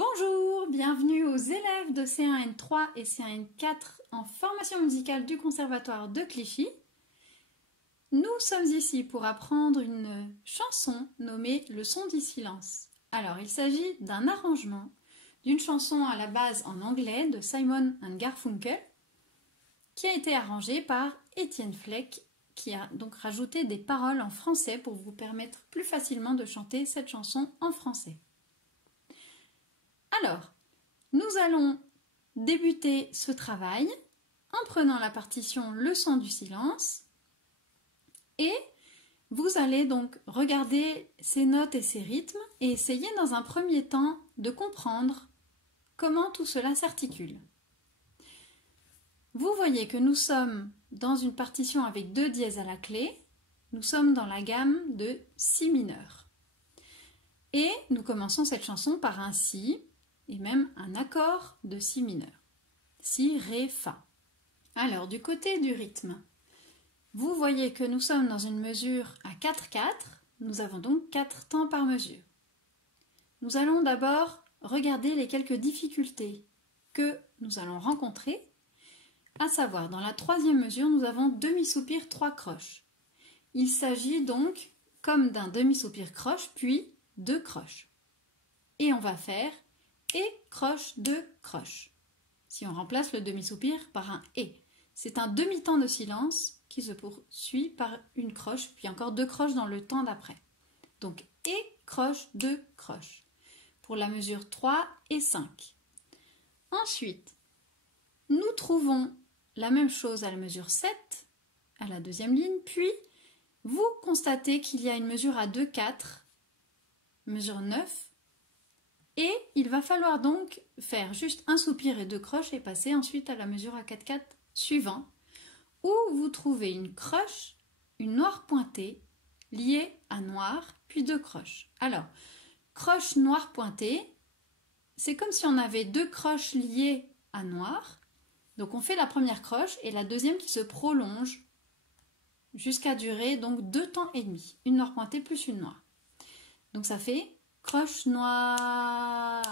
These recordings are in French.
Bonjour, bienvenue aux élèves de C1N3 et C1N4 en formation musicale du Conservatoire de Clichy. Nous sommes ici pour apprendre une chanson nommée Le son du silence. Alors, il s'agit d'un arrangement d'une chanson à la base en anglais de Simon & Garfunkel qui a été arrangée par Étienne Fleck qui a donc rajouté des paroles en français pour vous permettre plus facilement de chanter cette chanson en français. Alors, nous allons débuter ce travail en prenant la partition Le son du silence et vous allez donc regarder ces notes et ces rythmes et essayer dans un premier temps de comprendre comment tout cela s'articule. Vous voyez que nous sommes dans une partition avec 2 dièses à la clé, nous sommes dans la gamme de Si mineur. Et nous commençons cette chanson par un Si, et même un accord de Si mineur. Si, Ré, Fa. Alors, du côté du rythme, vous voyez que nous sommes dans une mesure à 4/4, nous avons donc 4 temps par mesure. Nous allons d'abord regarder les quelques difficultés que nous allons rencontrer, à savoir, dans la 3e mesure, nous avons demi-soupir 3 croches. Il s'agit donc comme d'un demi-soupir croche, puis 2 croches. Et on va faire et croche, 2 croches. Si on remplace le demi-soupir par un et, c'est un demi-temps de silence qui se poursuit par une croche, puis encore 2 croches dans le temps d'après. Donc et croche, 2 croches pour la mesure 3 et 5. Ensuite, nous trouvons la même chose à la mesure 7, à la 2e ligne, puis vous constatez qu'il y a une mesure à 2/4, mesure 9, et il va falloir donc faire juste un soupir et 2 croches et passer ensuite à la mesure à 4/4 suivant, où vous trouvez une croche, une noire pointée, liée à noir, puis 2 croches. Alors, croche noire pointée, c'est comme si on avait 2 croches liées à noir. Donc on fait la première croche et la deuxième qui se prolonge jusqu'à durer donc 2 temps et demi. Une noire pointée plus une noire. Donc ça fait croche noire,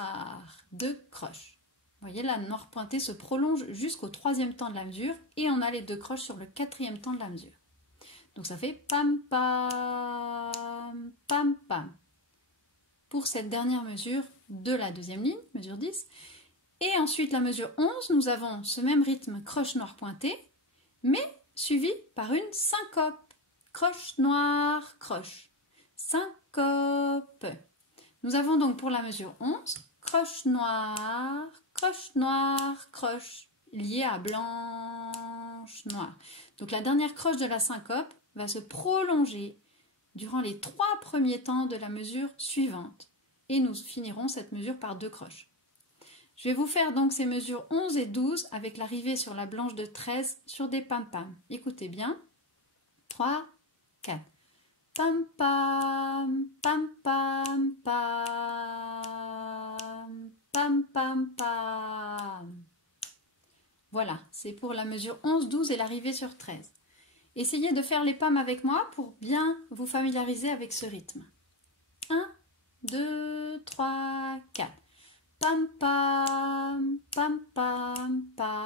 2 croches. Vous voyez, la noire pointée se prolonge jusqu'au 3e temps de la mesure et on a les 2 croches sur le 4e temps de la mesure. Donc ça fait pam pam pam pam. Pour cette dernière mesure de la 2e ligne, mesure 10. Et ensuite la mesure 11, nous avons ce même rythme croche noire pointée, mais suivi par une syncope. Croche noire, croche. Syncope. Nous avons donc pour la mesure 11, croche noire, croche, liée à blanche, noire. Donc la dernière croche de la syncope va se prolonger durant les 3 premiers temps de la mesure suivante. Et nous finirons cette mesure par 2 croches. Je vais vous faire donc ces mesures 11 et 12 avec l'arrivée sur la blanche de 13 sur des pam-pam. Écoutez bien. 3, 4. Pam pam, pam pam pam, pam pam pam. Voilà, c'est pour la mesure 11, 12 et l'arrivée sur 13. Essayez de faire les pams avec moi pour bien vous familiariser avec ce rythme. 1, 2, 3, 4. Pam pam, pam pam pam,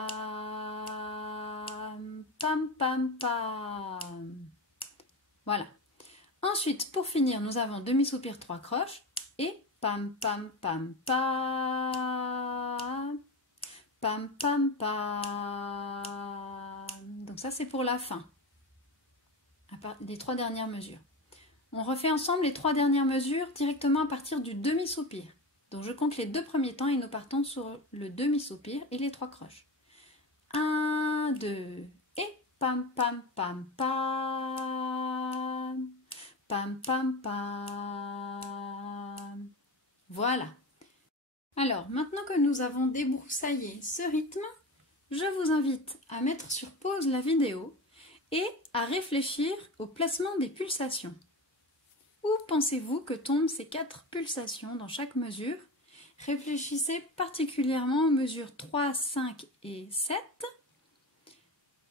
pam pam pam. Voilà. Ensuite, pour finir, nous avons demi-soupir 3 croches et pam pam pam pam, pam pam pam. Donc ça c'est pour la fin, les 3 dernières mesures. On refait ensemble les 3 dernières mesures directement à partir du demi-soupir. Donc je compte les 2 premiers temps et nous partons sur le demi-soupir et les 3 croches. 1, 2 et pam pam pam pam, pam pam pam. Voilà. Alors maintenant que nous avons débroussaillé ce rythme, je vous invite à mettre sur pause la vidéo et à réfléchir au placement des pulsations. Où pensez-vous que tombent ces 4 pulsations dans chaque mesure? Réfléchissez particulièrement aux mesures 3, 5 et 7,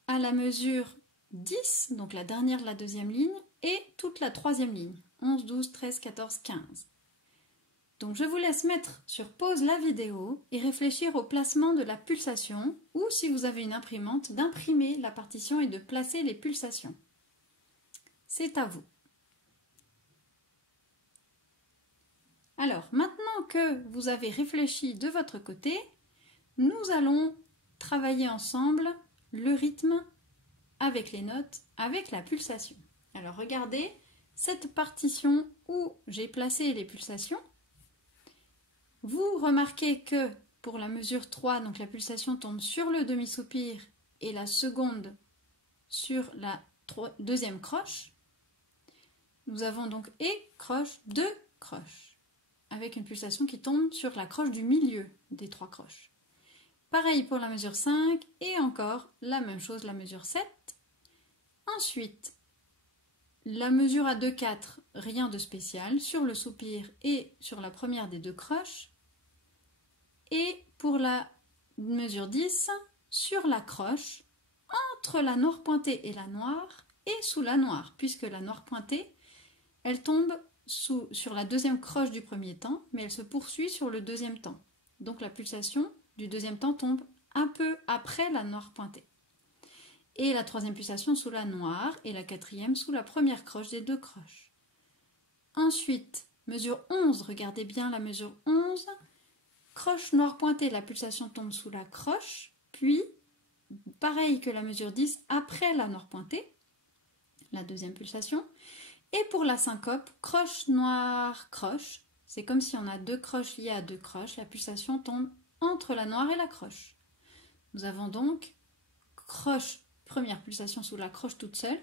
à la mesure 10, donc la dernière de la 2e ligne, et toute la 3e ligne, 11, 12, 13, 14, 15. Donc je vous laisse mettre sur pause la vidéo et réfléchir au placement de la pulsation ou si vous avez une imprimante, d'imprimer la partition et de placer les pulsations. C'est à vous. Alors maintenant que vous avez réfléchi de votre côté, nous allons travailler ensemble le rythme avec les notes, avec la pulsation. Alors regardez cette partition où j'ai placé les pulsations. Vous remarquez que pour la mesure 3, donc la pulsation tombe sur le demi-soupir et la seconde sur la deuxième croche. Nous avons donc et croche, deux croches, avec une pulsation qui tombe sur la croche du milieu des trois croches. Pareil pour la mesure 5 et encore la même chose, la mesure 7. Ensuite, la mesure à 2/4, rien de spécial, sur le soupir et sur la première des deux croches. Et pour la mesure 10, sur la croche, entre la noire pointée et la noire, et sous la noire, puisque la noire pointée, elle tombe sur la deuxième croche du premier temps, mais elle se poursuit sur le deuxième temps. Donc la pulsation du deuxième temps tombe un peu après la noire pointée. Et la troisième pulsation sous la noire, et la quatrième sous la première croche des deux croches. Ensuite, mesure 11, regardez bien la mesure 11, croche noire pointée, la pulsation tombe sous la croche, puis, pareil que la mesure 10, après la noire pointée, la deuxième pulsation. Et pour la syncope, croche noire croche, c'est comme si on a deux croches liées à deux croches, la pulsation tombe entre la noire et la croche. Nous avons donc croche, première pulsation sous la croche toute seule,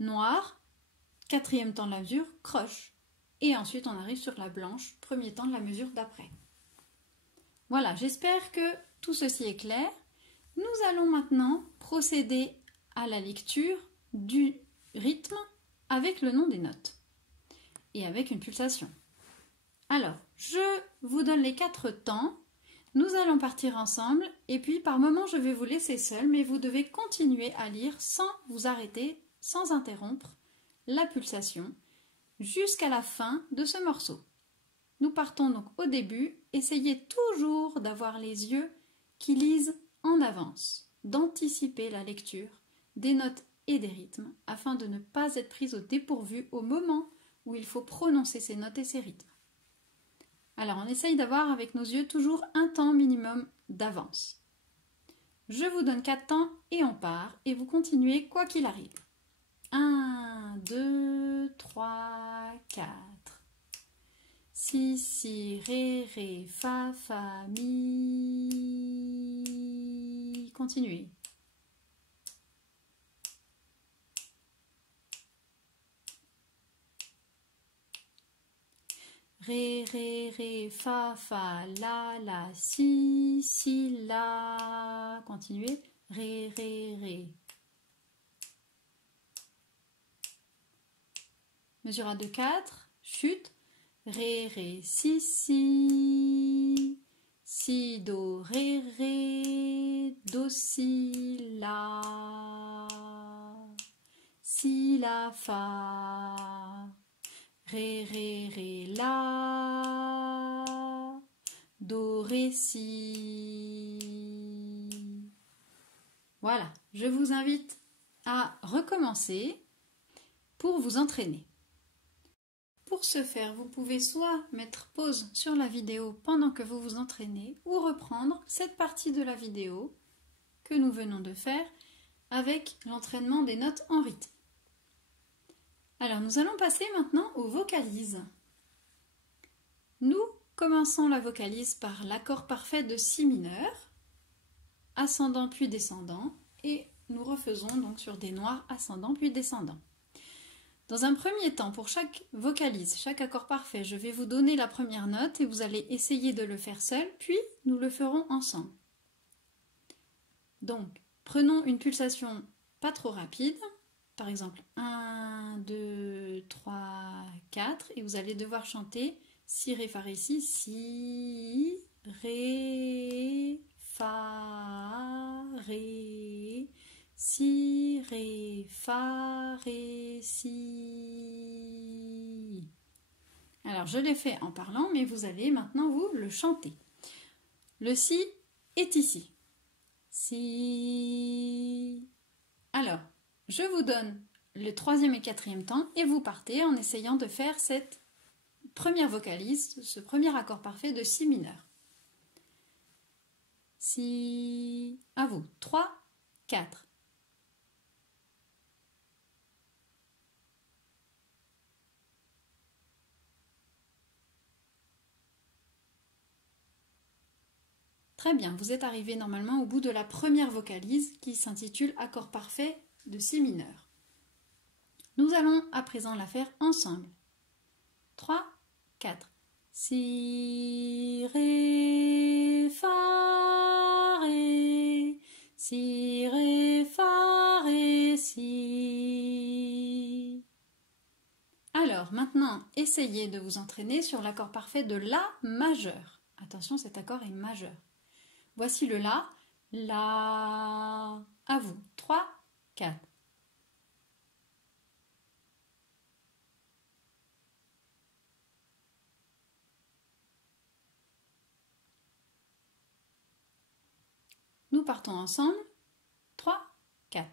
noire, quatrième temps de la mesure, croche. Et ensuite on arrive sur la blanche, premier temps de la mesure d'après. Voilà, j'espère que tout ceci est clair. Nous allons maintenant procéder à la lecture du rythme avec le nom des notes et avec une pulsation. Alors, je vous donne les 4 temps. Nous allons partir ensemble et puis par moment je vais vous laisser seul, mais vous devez continuer à lire sans vous arrêter, sans interrompre la pulsation jusqu'à la fin de ce morceau. Nous partons donc au début. Essayez toujours d'avoir les yeux qui lisent en avance, d'anticiper la lecture des notes et des rythmes afin de ne pas être prise au dépourvu au moment où il faut prononcer ces notes et ces rythmes. Alors on essaye d'avoir avec nos yeux toujours un temps minimum d'avance. Je vous donne 4 temps et on part et vous continuez quoi qu'il arrive. 1, 2, 3, 4. Si, si, ré, fa, mi. Continuez. Ré, fa, la, si, la. Continuez. Ré. Mesure à 2/4. Chute. Ré, si, do, ré, do, si, la, fa, ré, la, do, ré, si. Voilà, je vous invite à recommencer pour vous entraîner. Pour ce faire, vous pouvez soit mettre pause sur la vidéo pendant que vous vous entraînez ou reprendre cette partie de la vidéo que nous venons de faire avec l'entraînement des notes en rythme. Alors nous allons passer maintenant aux vocalises. Nous commençons la vocalise par l'accord parfait de si mineur, ascendant puis descendant, et nous refaisons donc sur des noirs ascendant puis descendant. Dans un premier temps, pour chaque vocalise, chaque accord parfait, je vais vous donner la première note et vous allez essayer de le faire seul, puis nous le ferons ensemble. Donc, prenons une pulsation pas trop rapide, par exemple 1, 2, 3, 4, et vous allez devoir chanter si, ré, fa, ré, si, ré, fa, ré, si, ré, fa, ré, si. Alors, je l'ai fait en parlant, mais vous allez maintenant vous le chanter. Le si est ici. Si. Alors, je vous donne le troisième et quatrième temps et vous partez en essayant de faire cette première vocalise, ce premier accord parfait de si mineur. Si. À vous. 3, 4. Très bien, vous êtes arrivé normalement au bout de la première vocalise qui s'intitule accord parfait de si mineur. Nous allons à présent la faire ensemble. 3, 4. Si, ré, fa, ré. Si, ré, fa, ré, si. Alors, maintenant, essayez de vous entraîner sur l'accord parfait de la majeur. Attention, cet accord est majeur. Voici le la, la. À vous. 3, 4. Nous partons ensemble. 3, 4.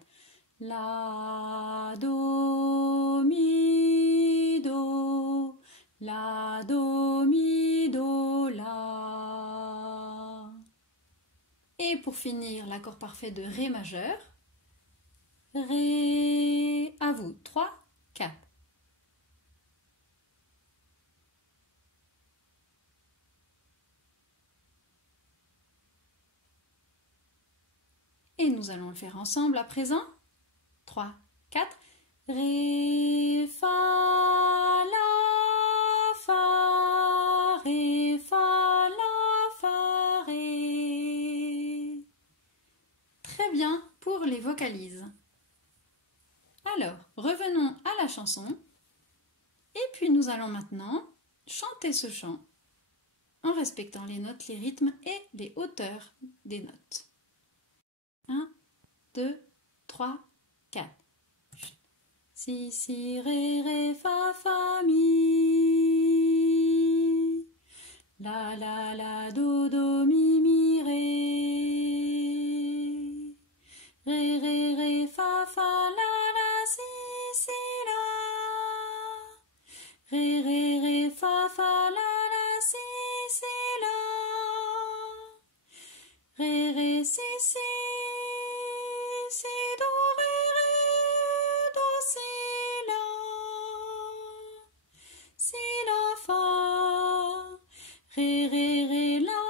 La, do, mi, do. La, do, mi, do, la. Et pour finir, l'accord parfait de ré majeur. Ré. À vous. 3, 4. Et nous allons le faire ensemble à présent. 3, 4. Ré, fa, la, fa, ré, fa, la, fa, ré. Très bien pour les vocalises. Alors, revenons à la chanson. Et puis nous allons maintenant chanter ce chant en respectant les notes, les rythmes et les hauteurs des notes. 1, 2, 3, 4. Si, si, ré, ré, fa, fa, mi. La, la, do, do, mi, mi, ré. Ré, ré, ré, fa, fa, la, si, si, la. Ré, ré, ré, fa, fa, la, si, si, la. Ré, ré, si, si. Si, do, ré, ré, do, si, la. Si, la, fa. Ré, ré, ré, la.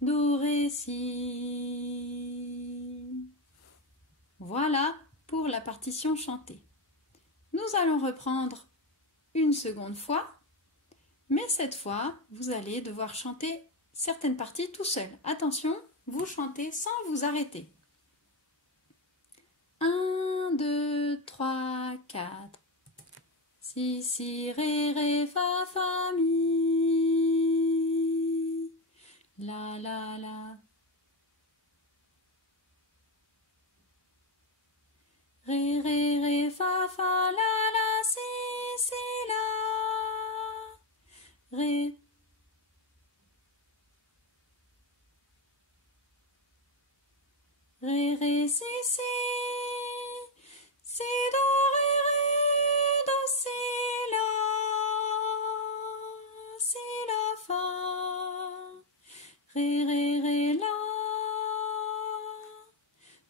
Do, ré, si. Voilà pour la partition chantée. Nous allons reprendre une seconde fois, mais cette fois, vous allez devoir chanter certaines parties tout seul. Attention, vous chantez sans vous arrêter. 1, 2, 3, 4. Si, si, ré, ré, fa, fa, mi. La, la, la. Ré, ré, ré, fa, fa, la, si, si, la. Ré. Ré, ré, si, si. Si, do, ré, ré, do, si, la. Si, la, fa. Ré, ré, ré, la.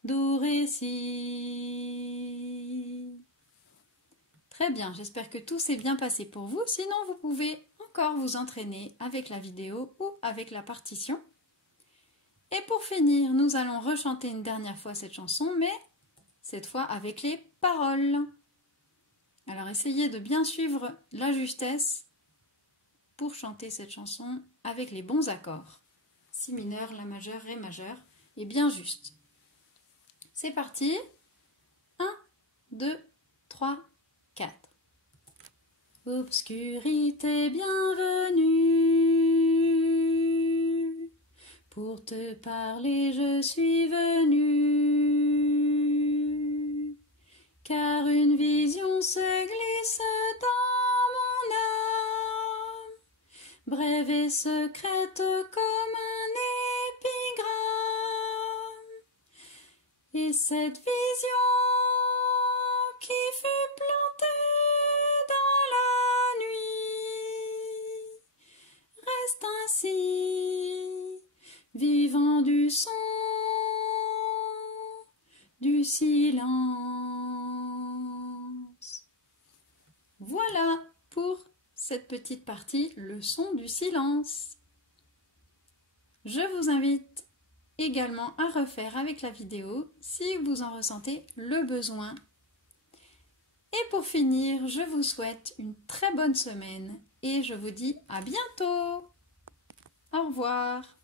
Do, ré, si. Très bien, j'espère que tout s'est bien passé pour vous. Sinon, vous pouvez encore vous entraîner avec la vidéo ou avec la partition. Et pour finir, nous allons rechanter une dernière fois cette chanson, mais cette fois avec les paroles. Alors essayez de bien suivre la justesse pour chanter cette chanson avec les bons accords. Si mineur, la majeure, ré majeur, et bien juste. C'est parti. 1, 2, 3, 4. Obscurité bienvenue. Pour te parler, je suis venue. Car une vision se glisse dans brève et secrète comme un épigramme. Et cette vision qui fut plantée dans la nuit reste ainsi, vivant du son, du silence. Voilà pour cette petite partie leçon du silence. Je vous invite également à refaire avec la vidéo si vous en ressentez le besoin. Et pour finir, je vous souhaite une très bonne semaine et je vous dis à bientôt. Au revoir.